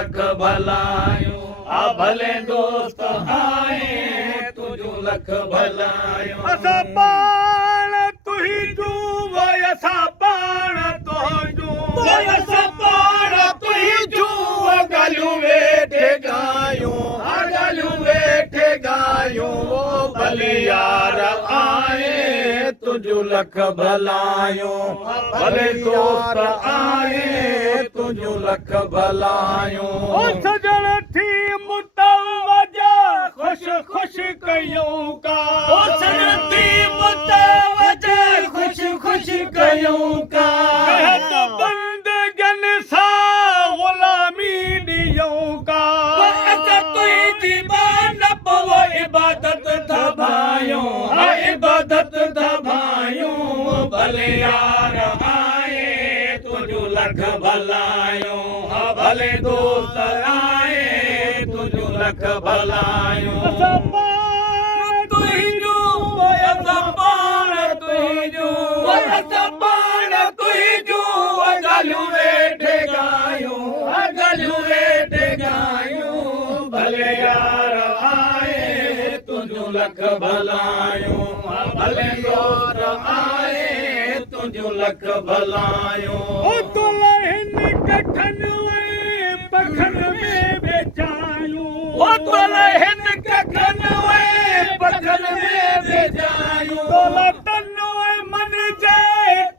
लख भलायूं भले दोस्त आए तुझो लख भलायूं असा पाण तुहिंजूं वय असा पाण तुहिंजूं असां पाण तुहिंजूं ॻाल्हियूं वेठे ॻायूं ॻाल्हियूं वेठे ॻायूं भले यार आए तुझो लख भलायूं भले दोस्त आए तुझो लख भलायूं ओ सजण थी मुतवजा खुश खुश कयूं का ओ सजण थी मुतवजा खुश खुश कयूं का कहत बंदगन सां ग़ुलामी ॾियूं का असां तुंहिंजी मानब इबादत दबायूं इबादत दबायूं भले यार आए तुझो लख भलायूं भले दोस्त आए तुझो लख भलायूं असा पाण तुहिंजूं असां पाण तुहिंजूं असां पाण तुहिंजूं ॻाल्हियूं वेठे ॻायूं ॻाल्हियूं वेठे ॻायूं भले यार आए तुझो लख भलायूं भले दोस्त आए तुझो लख भलायूं ओ दुल्हन कठन वे पखन में बेचायूं ओ दुल्हन कखन वे पखन में बेचायूं दौलतन वे मन जे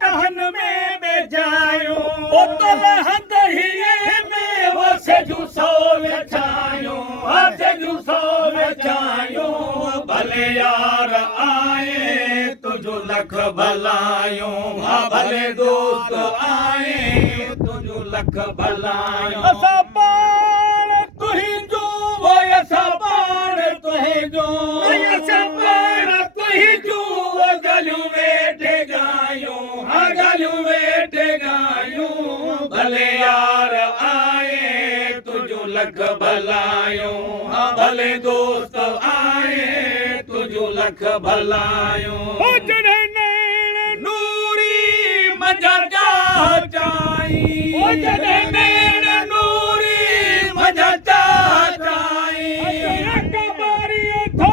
कहन में बेचायूं ओ दुल्हन दहिए में वसजू सो वेचायूं वसजू सो वेचायूं भले यार आए तुझो लख भलायूं भले दोस्त आए तुझो लख भलायूं असा पाण तुहिंजूं वय असां पाण तुहिंजूं असां पाण तुहिंजूं ॻाल्हियूं वेठे ॻायूं ॻाल्हियूं वेठे ॻायूं भले यार आए तुझो लख भलायूं भले दोस्त आए तुझो लख भलायूं ओ जॾहिं नैण नूरी मजा चाही ओ जॾहिं नैण नूरी मजा चाही कबारीअ थो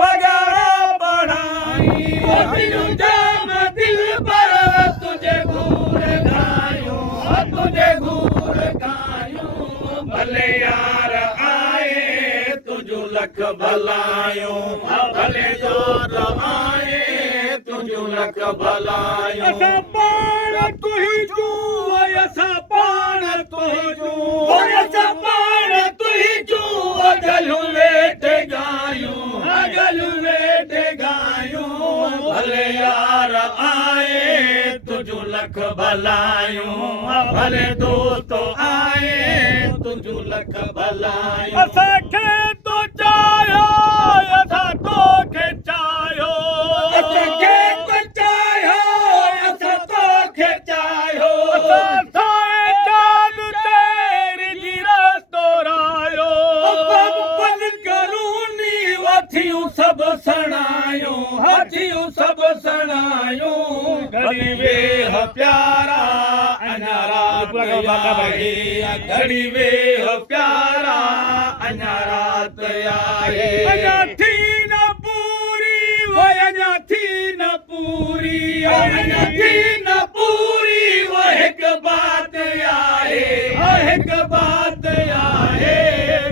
पगारा बढ़ाई तुझो जाम दिल पर तुझे घूर गायूं तुझे घूर गायूं भले यार आए तुझो लख भलायूं भले दोस्त आए तुझो लख भलायूं असा पाण तुहिंजूं वय असा पाण तुहिंजूं असां पाण तुहिंजूं ॻाल्हियूं वेठे ॻायूं ॻाल्हियूं वेठे ॻायूं भले यार आए तुझो लख भलायूं भले दोस्त आए तुझो लख भलायूं असांखे तो चाहियो असां तोखे चाहियो असांखे तो चाहियो असां तोखे चाहियो असां साए चांद तेरी जी रस्तो रायो पन करूनी वथियूं सभु सणायूं हथियूं सभु सणायूं घड़ी वेह प्यारा अञा रात आहे घड़ी वेह प्यारा अञा रात आहे अञा थी न पूरी वय अञा थी न पूरी अञा थी न पूरी वो हिकु बात आहे हिकु बात आहे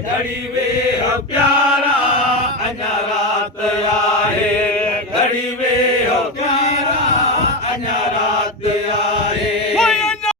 घड़ी वेह प्यारा अञा रात आहे